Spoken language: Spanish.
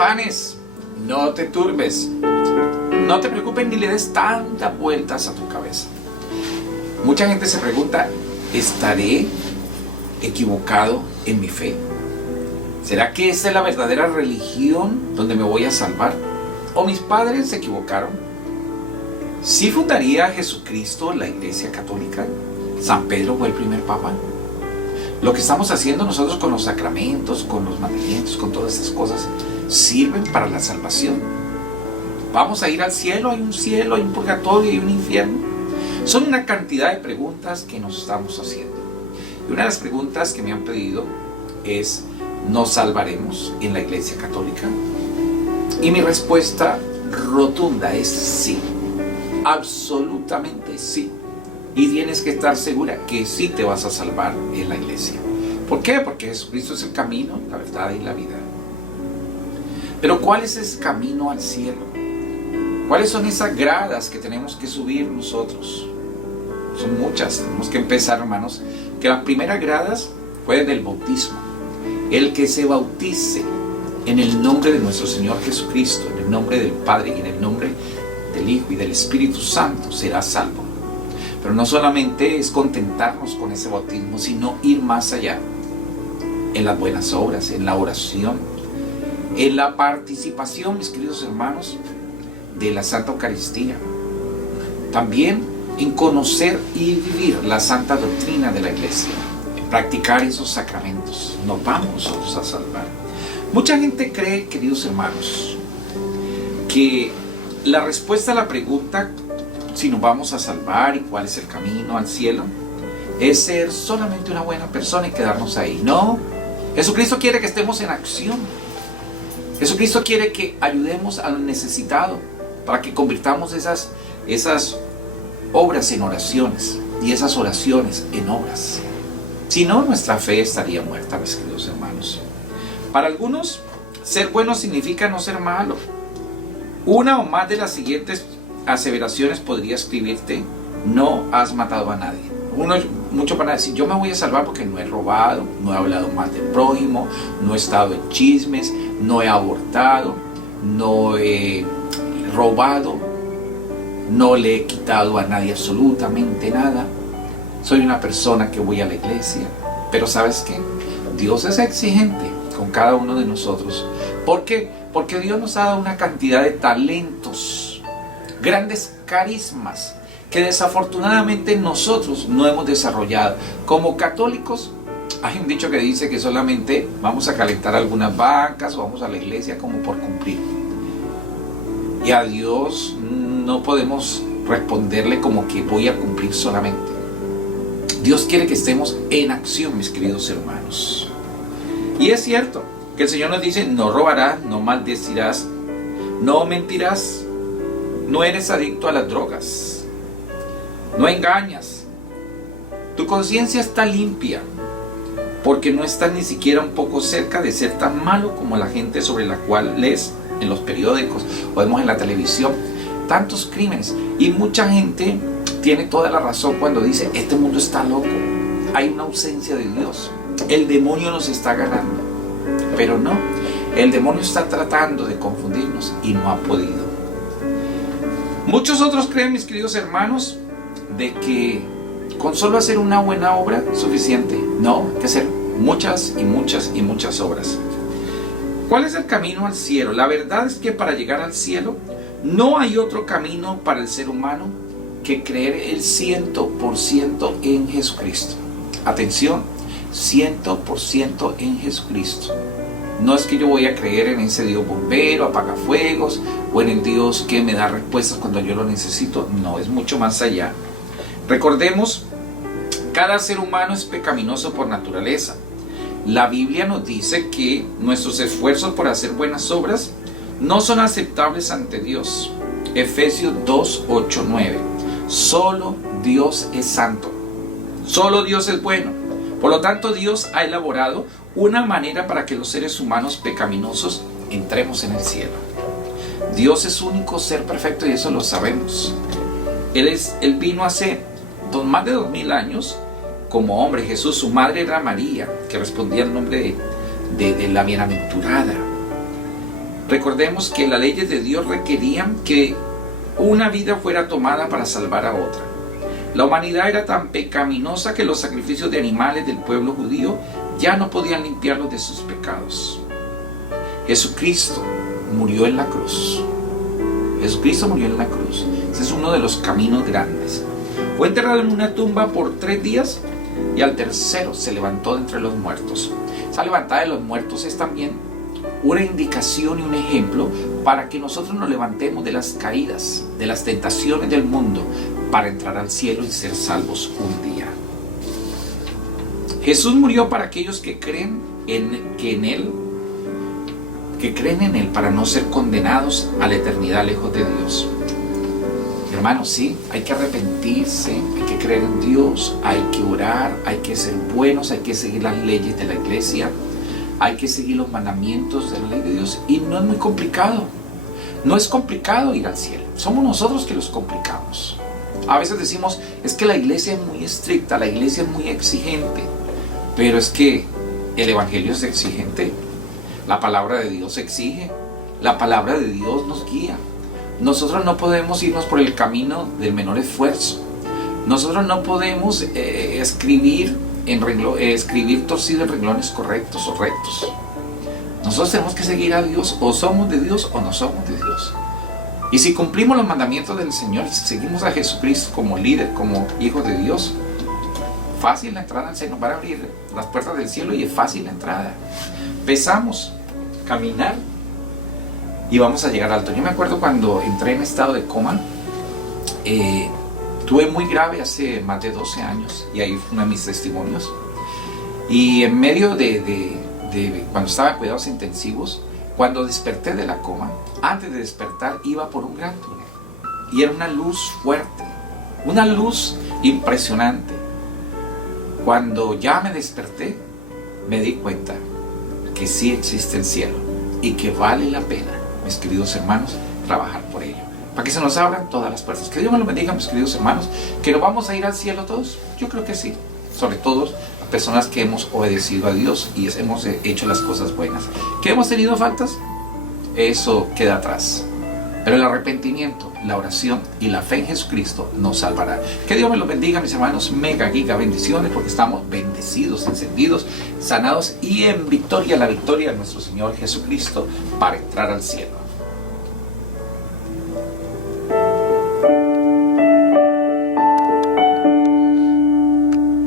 afanes, no te turbes, no te preocupes ni le des tantas vueltas a tu cabeza. Mucha gente se pregunta, ¿estaré equivocado en mi fe? ¿Será que esta es la verdadera religión donde me voy a salvar? ¿O mis padres se equivocaron? ¿Sí fundaría Jesucristo la Iglesia Católica? ¿San Pedro fue el primer papa? Lo que estamos haciendo nosotros con los sacramentos, con los mandamientos, con todas estas cosas, sirven para la salvación. ¿Vamos a ir al cielo? ¿Hay un purgatorio y un infierno? Son una cantidad de preguntas que nos estamos haciendo. Y una de las preguntas que me han pedido es, ¿nos salvaremos en la Iglesia Católica? Y mi respuesta rotunda es sí. Absolutamente sí. Y tienes que estar segura que sí te vas a salvar en la iglesia. ¿Por qué? Porque Jesucristo es el camino, la verdad y la vida. Pero ¿cuál es ese camino al cielo? ¿Cuáles son esas gradas que tenemos que subir nosotros? Son muchas. Tenemos que empezar, hermanos, que las primeras gradas fue del bautismo. El que se bautice en el nombre de nuestro Señor Jesucristo, en el nombre del Padre y en el nombre del Hijo y del Espíritu Santo será salvo. Pero no solamente es contentarnos con ese bautismo, sino ir más allá en las buenas obras, en la oración, en la participación, mis queridos hermanos, de la Santa Eucaristía. También en conocer y vivir la santa doctrina de la Iglesia, en practicar esos sacramentos. Nos vamos nosotros a salvar. Mucha gente cree, queridos hermanos, que la respuesta a la pregunta si nos vamos a salvar y cuál es el camino al cielo es ser solamente una buena persona y quedarnos ahí. No, Jesucristo quiere que estemos en acción. Jesucristo quiere que ayudemos al necesitado para que convirtamos esas obras en oraciones y esas oraciones en obras. Si no, nuestra fe estaría muerta, mis queridos hermanos. Para algunos, ser bueno significa no ser malo. Una o más de las siguientes aseveraciones podría escribirte: no has matado a nadie. Muchos van a decir, yo me voy a salvar porque no he robado, no he hablado mal del prójimo, no he estado en chismes, no he abortado, no he robado, no le he quitado a nadie absolutamente nada. Soy una persona que voy a la iglesia. Pero ¿sabes qué? Dios es exigente con cada uno de nosotros. ¿Por qué? Porque Dios nos ha dado una cantidad de talentos, grandes carismas, que desafortunadamente nosotros no hemos desarrollado. Como católicos, hay un dicho que dice que solamente vamos a calentar algunas bancas o vamos a la iglesia como por cumplir. Y a Dios no podemos responderle como que voy a cumplir solamente. Dios quiere que estemos en acción, mis queridos hermanos. Y es cierto que el Señor nos dice, no robarás, no maldecirás, no mentirás, no eres adicto a las drogas, no engañas. Tu conciencia está limpia, porque no estás ni siquiera un poco cerca de ser tan malo como la gente sobre la cual lees en los periódicos o vemos en la televisión tantos crímenes. Y mucha gente tiene toda la razón cuando dice, este mundo está loco, hay una ausencia de Dios, el demonio nos está ganando. Pero no, el demonio está tratando de confundirnos y no ha podido. Muchos otros creen, mis queridos hermanos, de que con solo hacer una buena obra es suficiente. No, hay que hacer muchas y muchas y muchas obras. ¿Cuál es el camino al cielo? La verdad es que para llegar al cielo no hay otro camino para el ser humano que creer el 100% en Jesucristo. Atención, 100% en Jesucristo. No es que yo voy a creer en ese Dios bombero, apagafuegos, o en el Dios que me da respuestas cuando yo lo necesito. No, es mucho más allá. Recordemos, cada ser humano es pecaminoso por naturaleza. La Biblia nos dice que nuestros esfuerzos por hacer buenas obras no son aceptables ante Dios. Efesios 2, 8, 9. Solo Dios es santo. Solo Dios es bueno. Por lo tanto, Dios ha elaborado una manera para que los seres humanos pecaminosos entremos en el cielo. Dios es único ser perfecto y eso lo sabemos. Él vino hace más de 2000 años como hombre. Jesús, su madre era María, que respondía al nombre de la bienaventurada. Recordemos que las leyes de Dios requerían que una vida fuera tomada para salvar a otra. La humanidad era tan pecaminosa que los sacrificios de animales del pueblo judío ya no podían limpiarlos de sus pecados. Jesucristo murió en la cruz. Jesucristo murió en la cruz. Ese es uno de los caminos grandes. Fue enterrado en una tumba por 3 días y al tercero se levantó de entre los muertos. Esa levantada de los muertos es también una indicación y un ejemplo para que nosotros nos levantemos de las caídas, de las tentaciones del mundo, para entrar al cielo y ser salvos un día. Jesús murió para aquellos que creen en Él para no ser condenados a la eternidad lejos de Dios. Hermanos, sí, hay que arrepentirse, hay que creer en Dios, hay que orar, hay que ser buenos, hay que seguir las leyes de la iglesia, hay que seguir los mandamientos de la ley de Dios, y no es muy complicado. No es complicado ir al cielo, somos nosotros que los complicamos. A veces decimos, es que la iglesia es muy estricta, la iglesia es muy exigente, pero es que el evangelio es exigente, la palabra de Dios exige, la palabra de Dios nos guía. Nosotros no podemos irnos por el camino del menor esfuerzo. Nosotros no podemos escribir torcido en renglones correctos o rectos. Nosotros tenemos que seguir a Dios, o somos de Dios o no somos de Dios. Y si cumplimos los mandamientos del Señor y si seguimos a Jesucristo como líder, como hijo de Dios, fácil la entrada al cielo. Nos van a abrir las puertas del cielo y es fácil la entrada. Empezamos a caminar y vamos a llegar alto. Yo me acuerdo cuando entré en estado de coma, tuve muy grave hace más de 12 años, y ahí fue uno de mis testimonios. Y en medio de cuando estaba en cuidados intensivos, cuando desperté de la coma, antes de despertar iba por un gran túnel, y era una luz fuerte, una luz impresionante. Cuando ya me desperté, me di cuenta que sí existe el cielo y que vale la pena, mis queridos hermanos, trabajar por ello, para que se nos abran todas las puertas. Que Dios me lo bendiga, mis queridos hermanos. ¿Que nos vamos a ir al cielo todos? Yo creo que sí, sobre todo las personas que hemos obedecido a Dios y hemos hecho las cosas buenas. ¿Que hemos tenido faltas? Eso queda atrás, pero el arrepentimiento, la oración y la fe en Jesucristo nos salvará. Que Dios me los bendiga, mis hermanos. Mega giga bendiciones, porque estamos bendecidos, encendidos, sanados y en victoria, la victoria de nuestro Señor Jesucristo para entrar al cielo.